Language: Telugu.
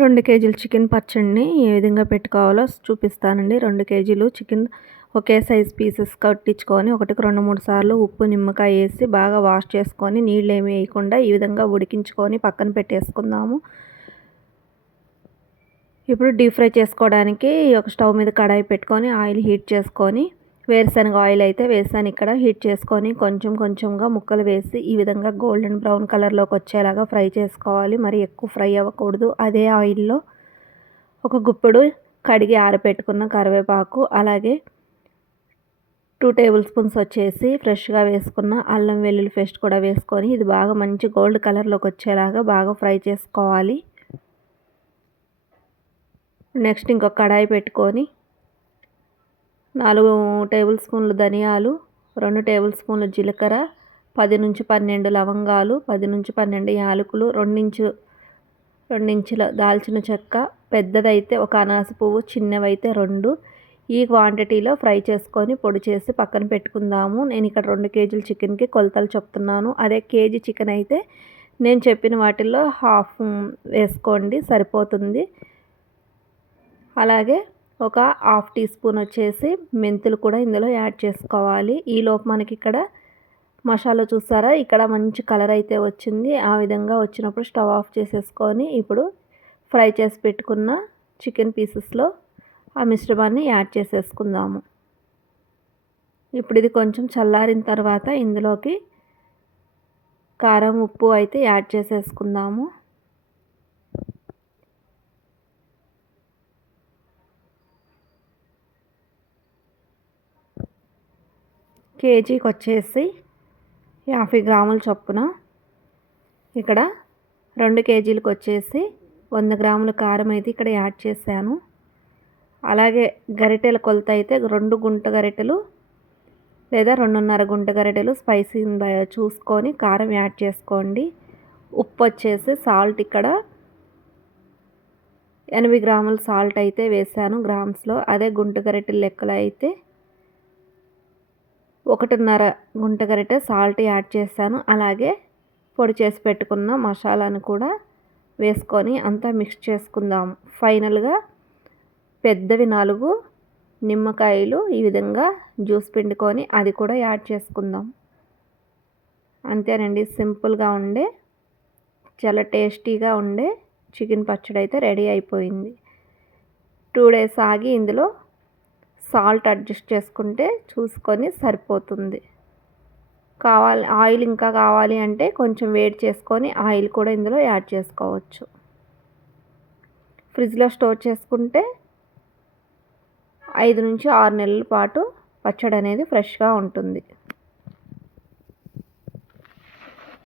రెండు కేజీలు చికెన్ పచ్చడిని ఏ విధంగా పెట్టుకోవాలో చూపిస్తానండి. రెండు కేజీలు చికెన్ ఒకే సైజ్ పీసెస్ కట్టించుకొని ఒకటికి రెండు మూడు సార్లు ఉప్పు నిమ్మకాయ వేసి బాగా వాష్ చేసుకొని నీళ్ళు ఏమి వేయకుండా ఈ విధంగా ఉడికించుకొని పక్కన పెట్టేసుకుందాము. ఇప్పుడు డీప్ ఫ్రై చేసుకోవడానికి ఒక స్టవ్ మీద కడాయి పెట్టుకొని ఆయిల్ హీట్ చేసుకొని వేరుశనగ ఆయిల్ అయితే వేసాను ఇక్కడ. హీట్ చేసుకొని కొంచెం కొంచెంగా ముక్కలు వేసి ఈ విధంగా గోల్డెన్ బ్రౌన్ కలర్లోకి వచ్చేలాగా ఫ్రై చేసుకోవాలి. మరి ఎక్కువ ఫ్రై అవ్వకూడదు. అదే ఆయిల్లో ఒక గుప్పుడు కడిగి ఆరబెట్టుకున్న కరివేపాకు అలాగే టూ టేబుల్ స్పూన్స్ వచ్చేసి ఫ్రెష్గా వేసుకున్న అల్లం వెల్లుల్లి పేస్ట్ కూడా వేసుకొని ఇది బాగా మంచి గోల్డ్ కలర్లోకి వచ్చేలాగా బాగా ఫ్రై చేసుకోవాలి. నెక్స్ట్ ఇంకొక కడాయి పెట్టుకొని నాలుగు టేబుల్ స్పూన్లు ధనియాలు రెండు టేబుల్ స్పూన్లు జీలకర్ర పది నుంచి పన్నెండు లవంగాలు పది నుంచి పన్నెండు యాలకులు రెండించు రెండించుల దాల్చిన చెక్క పెద్దదైతే ఒక అనాస పువ్వు చిన్నవైతే రెండు. ఈ క్వాంటిటీలో ఫ్రై చేసుకొని పొడి చేసి పక్కన పెట్టుకుందాము. నేను ఇక్కడ రెండు కేజీల చికెన్కి కొలతలు చెప్తున్నాను. అదే కేజీ చికెన్ అయితే నేను చెప్పిన వాటిల్లో హాఫ్ వేసుకోండి సరిపోతుంది. అలాగే ఒక హాఫ్ టీ స్పూన్ వచ్చేసి మెంతులు కూడా ఇందులో యాడ్ చేసుకోవాలి. ఈలోపు మనకి ఇక్కడ మసాలా చూసారా? ఇక్కడ మంచి కలర్ అయితే వచ్చింది. ఆ విధంగా వచ్చినప్పుడు స్టవ్ ఆఫ్ చేసేసుకొని ఇప్పుడు ఫ్రై చేసి పెట్టుకున్న చికెన్ పీసెస్లో ఆ మిశ్రమాన్ని యాడ్ చేసేసుకుందాము. ఇప్పుడు ఇది కొంచెం చల్లారిన తర్వాత ఇందులోకి కారం ఉప్పు అయితే యాడ్ చేసేసుకుందాము. కేజీకి వచ్చేసి యాభై గ్రాముల చొప్పున ఇక్కడ రెండు కేజీలకు వచ్చేసి వంద గ్రాముల కారం అయితే ఇక్కడ యాడ్ చేశాను. అలాగే గరిటెల కొలత అయితే రెండు గుంట గరిటెలు లేదా రెండున్నర గుంట గరిటెలు స్పైసీ చూసుకొని కారం యాడ్ చేసుకోండి. ఉప్పు వచ్చేసి సాల్ట్ ఇక్కడ ఎనభై గ్రాముల సాల్ట్ అయితే వేసాను గ్రామ్స్లో. అదే గుంట గరిటెల లెక్కలో అయితే ఒకటిన్నర గుంటగరిటె సాల్ట్ యాడ్ చేశాను. అలాగే పొడి చేసి పెట్టుకున్న మసాలాను కూడా వేసుకొని అంతా మిక్స్ చేసుకుందాం. ఫైనల్గా పెద్దవి నాలుగు నిమ్మకాయలు ఈ విధంగా జ్యూస్ పిండుకొని అది కూడా యాడ్ చేసుకుందాం. అంతేనండి సింపుల్గా ఉండే చాలా టేస్టీగా ఉండే చికెన్ పచ్చడి అయితే రెడీ అయిపోయింది. టూ డేస్ ఆగి ఇందులో సాల్ట్ అడ్జస్ట్ చేసుకుంటే చూసుకొని సరిపోతుంది. కావాలి ఆయిల్ ఇంకా కావాలి అంటే కొంచెం వేడి చేసుకొని ఆయిల్ కూడా ఇందులో యాడ్ చేసుకోవచ్చు. ఫ్రిడ్జ్లో స్టోర్ చేసుకుంటే ఐదు నుంచి ఆరు నెలల పాటు పచ్చడి అనేది ఫ్రెష్గా ఉంటుంది.